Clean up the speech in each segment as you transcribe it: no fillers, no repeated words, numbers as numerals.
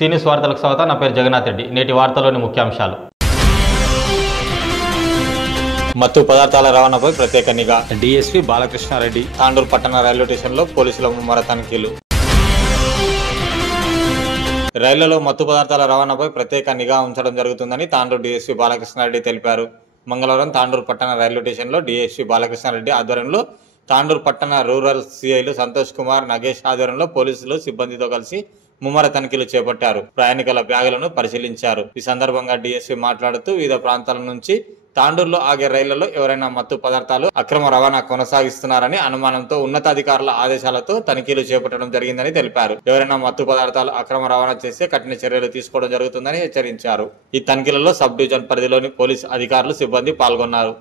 సీనియస్ వార్తలకు స్వాగతం. నా పేరు జగన్నాథ్ రెడ్డి. నేటి వార్తలోని ముఖ్యాంశాలు. మత్తు పదార్థాల రవాణాపై ప్రత్యేక నిఘా. డీఎస్పీ బాలకృష్ణారెడ్డి. తాండూరు పట్టణ రైల్వే స్టేషన్లో పోలీసుల ముమ్మర తనిఖీలు. రైళ్లలో మత్తు పదార్థాల రవాణాపై ప్రత్యేక నిఘా ఉంచడం జరుగుతుందని తాండూరు డీఎస్పీ బాలకృష్ణారెడ్డి తెలిపారు. మంగళవారం తాండూరు పట్టణ రైల్వే స్టేషన్లో డీఎస్పీ బాలకృష్ణారెడ్డి ఆధ్వర్యంలో తాండూరు పట్టణ రూరల్ సిఐలు సంతోష్ కుమార్, నగేష్ ఆధ్వర్యంలో పోలీసులు సిబ్బందితో కలిసి ముమ్మర తనిఖీలు చేపట్టారు. ప్రయాణికుల బ్యాగులను పరిశీలించారు. ఈ సందర్భంగా డీఎస్పీ మాట్లాడుతూ వివిధ ప్రాంతాల నుంచి తాండూరులో ఆగే రైళ్లలో ఎవరైనా మత్తు పదార్థాలు అక్రమ రవాణా కొనసాగిస్తున్నారని అనుమానంతో ఉన్నతాధికారుల ఆదేశాలతో తనిఖీలు చేపట్టడం జరిగిందని తెలిపారు. ఎవరైనా మత్తు పదార్థాలు అక్రమ రవాణా చేస్తే కఠిన చర్యలు తీసుకోవడం జరుగుతుందని హెచ్చరించారు. ఈ తనిఖీలలో సబ్ డివిజన్ పరిధిలోని పోలీసు అధికారులు, సిబ్బంది పాల్గొన్నారు.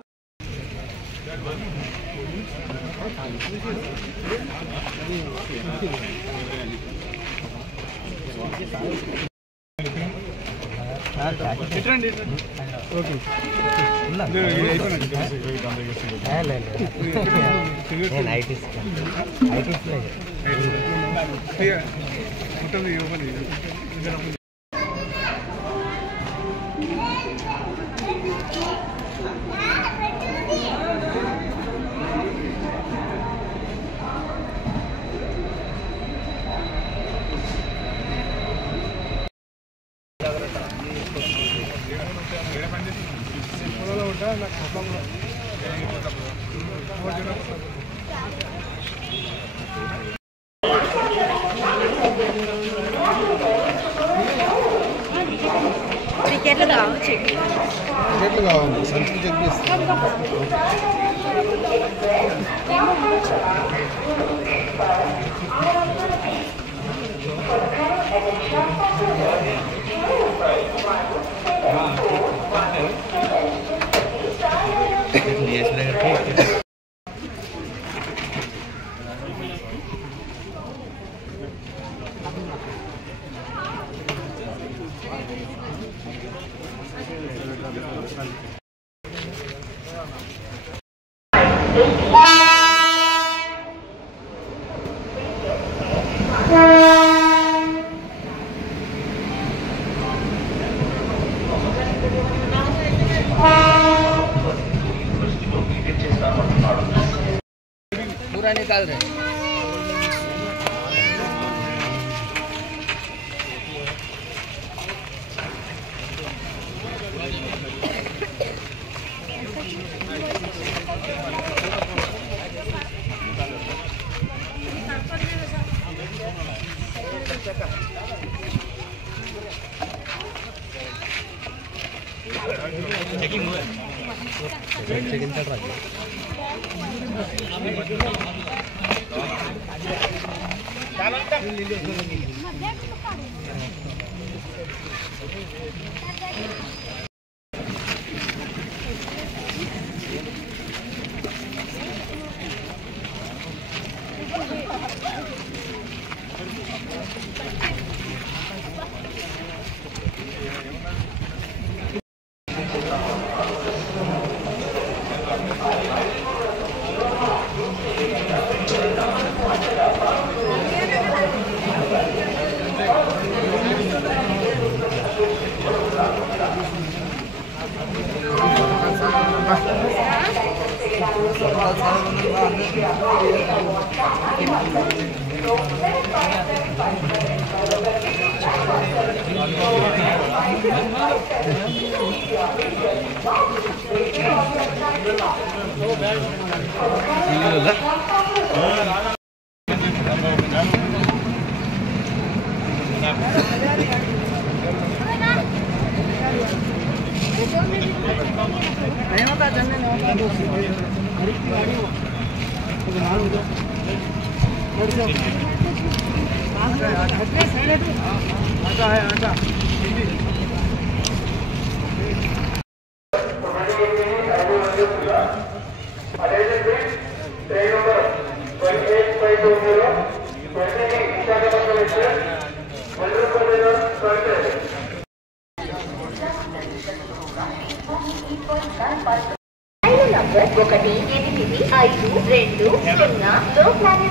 నంబర్ 1 8 5 2 0 లో plan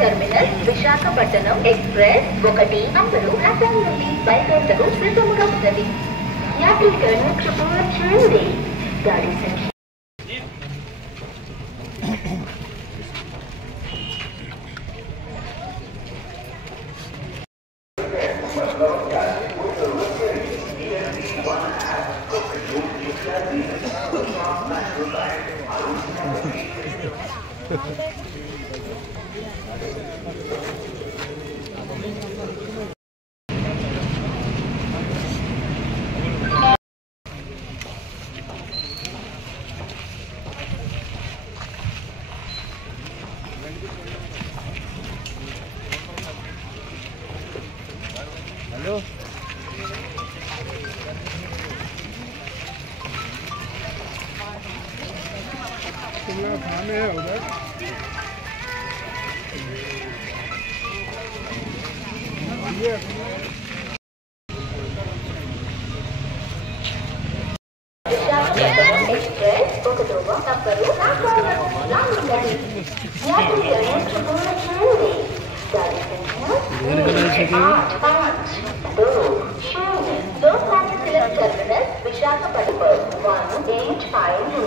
terminal Visakhapatnam express 1 number platform నుండి బయలుదేరుటకు సిద్ధముగా ఉన్నది. యాత్రికులను క్షుణ్ణంగా చూడండి. గాడి సంఖ్య हेलो तुम्हारा थाने है उधर एक्सप्रेस 1 నంబరు ప్లాట్ఫామ్ లాంటి యాత్రికులను క్షుణ్ణంగా చూడండి. గాడి సంఖ్య 852 Lokmanya terminal Visakhapatnam 1850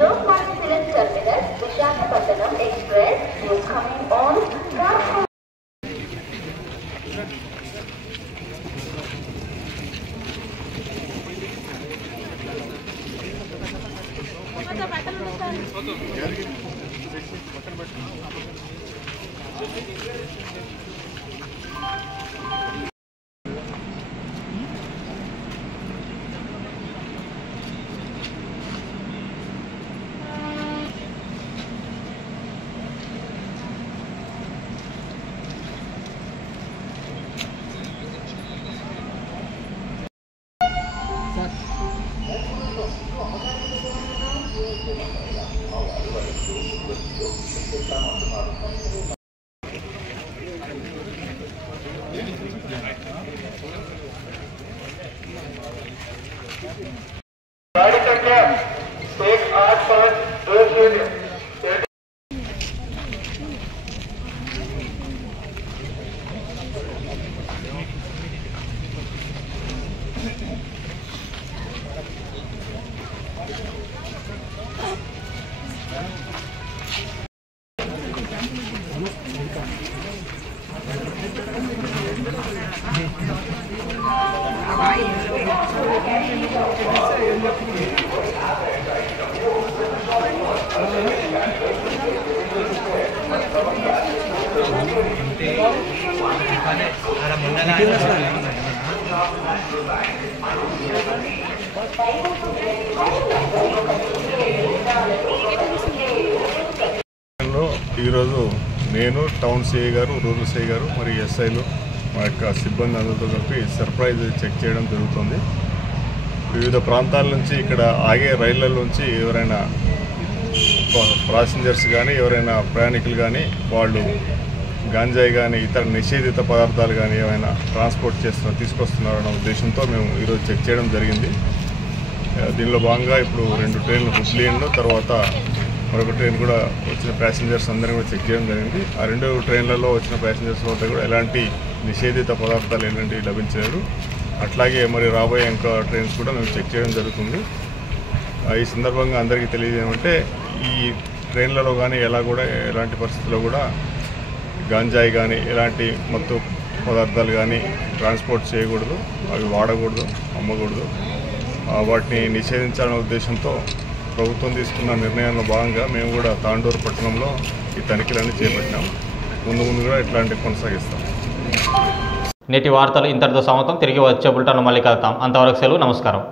Lokmanya terminal Visakhapatnam express is coming on platform. गाड़ी संख्या 18520 ఈరోజు నేను టౌన్ సిఐ గారు, రూరల్ సిఐ గారు మరియు ఎస్ఐలు మా యొక్క సిబ్బంది అందరితో కలిపి సర్ప్రైజ్ చెక్ చేయడం జరుగుతుంది. వివిధ ప్రాంతాల నుంచి ఇక్కడ ఆగే రైళ్లలోంచి ఎవరైనా ప్యాసింజర్స్ కానీ ఎవరైనా ప్రయాణికులు కానీ వాళ్ళు గాంజాయి కానీ ఇతర నిషేధిత పదార్థాలు కానీ ఏమైనా ట్రాన్స్పోర్ట్ తీసుకొస్తున్నారన్న ఉద్దేశంతో మేము ఈరోజు చెక్ చేయడం జరిగింది. దీనిలో భాగంగా ఇప్పుడు 2 ట్రైన్లు హుబ్లీ అండ్ తర్వాత మరొక ట్రైన్ కూడా వచ్చిన ప్యాసింజర్స్ అందరినీ కూడా చెక్ చేయడం జరిగింది. ఆ 2 ట్రైన్లలో వచ్చిన ప్యాసింజర్స్ వద్ద కూడా ఎలాంటి నిషేధిత పదార్థాలు ఎలాంటివి లభించలేదు. అట్లాగే మరి రాబోయే ఇంకా ట్రైన్స్ కూడా మేము చెక్ చేయడం జరుగుతుంది. ఈ సందర్భంగా అందరికీ తెలియజేయమంటే ఈ ట్రైన్లలో కానీ ఎలాంటి పరిస్థితుల్లో కూడా గాంజాయి కానీ ఎలాంటి మత్తు పదార్థాలు కానీ ట్రాన్స్పోర్ట్ చేయకూడదు, అవి వాడకూడదు, అమ్మకూడదు. వాటిని నిషేధించాలనే ఉద్దేశంతో ప్రభుత్వం తీసుకున్న నిర్ణయంలో భాగంగా మేము కూడా తాండూరు పట్టణంలో ఈ తనిఖీలన్నీ చేపట్టాం. ముందు కూడా ఇట్లాంటివి కొనసాగిస్తాం. నేటి వార్తలు ఇంతటితో సమాప్తం. తిరిగి వచ్చే బులెటిన్లో మళ్ళీ కలుద్దాం. అంతవరకు సెలవు. నమస్కారం.